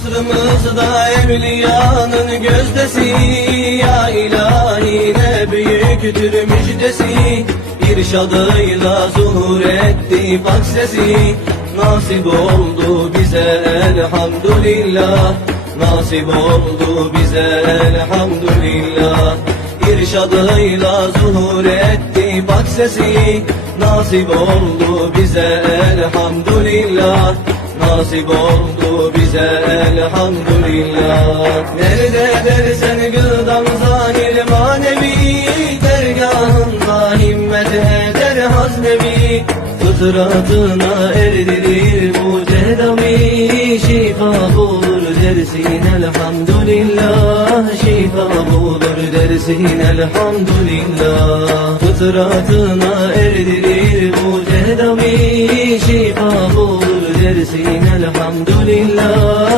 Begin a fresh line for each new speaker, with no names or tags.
Asrımızda evliyanın gözdesi Ya ilahi ne büyüktür müjdesi İrşadıyla zuhur etti bak sesi Nasip oldu bize elhamdülillah. Nasip oldu bize elhamdülillah. İrşadıyla zuhur etti bak sesi Nasip oldu bize elhamdülillah Nasip oldu bize elhamdülillah. Nerede dersen gıdam zahir manevi Dergahında himmet eder haznevi. Fıtratına erdirir bu tedami Şifa bulur dersin elhamdülillah. Şifa bulur dersin elhamdülillah. Fıtratına erdirir bu tedami Şifa bulur dersin elhamdülillah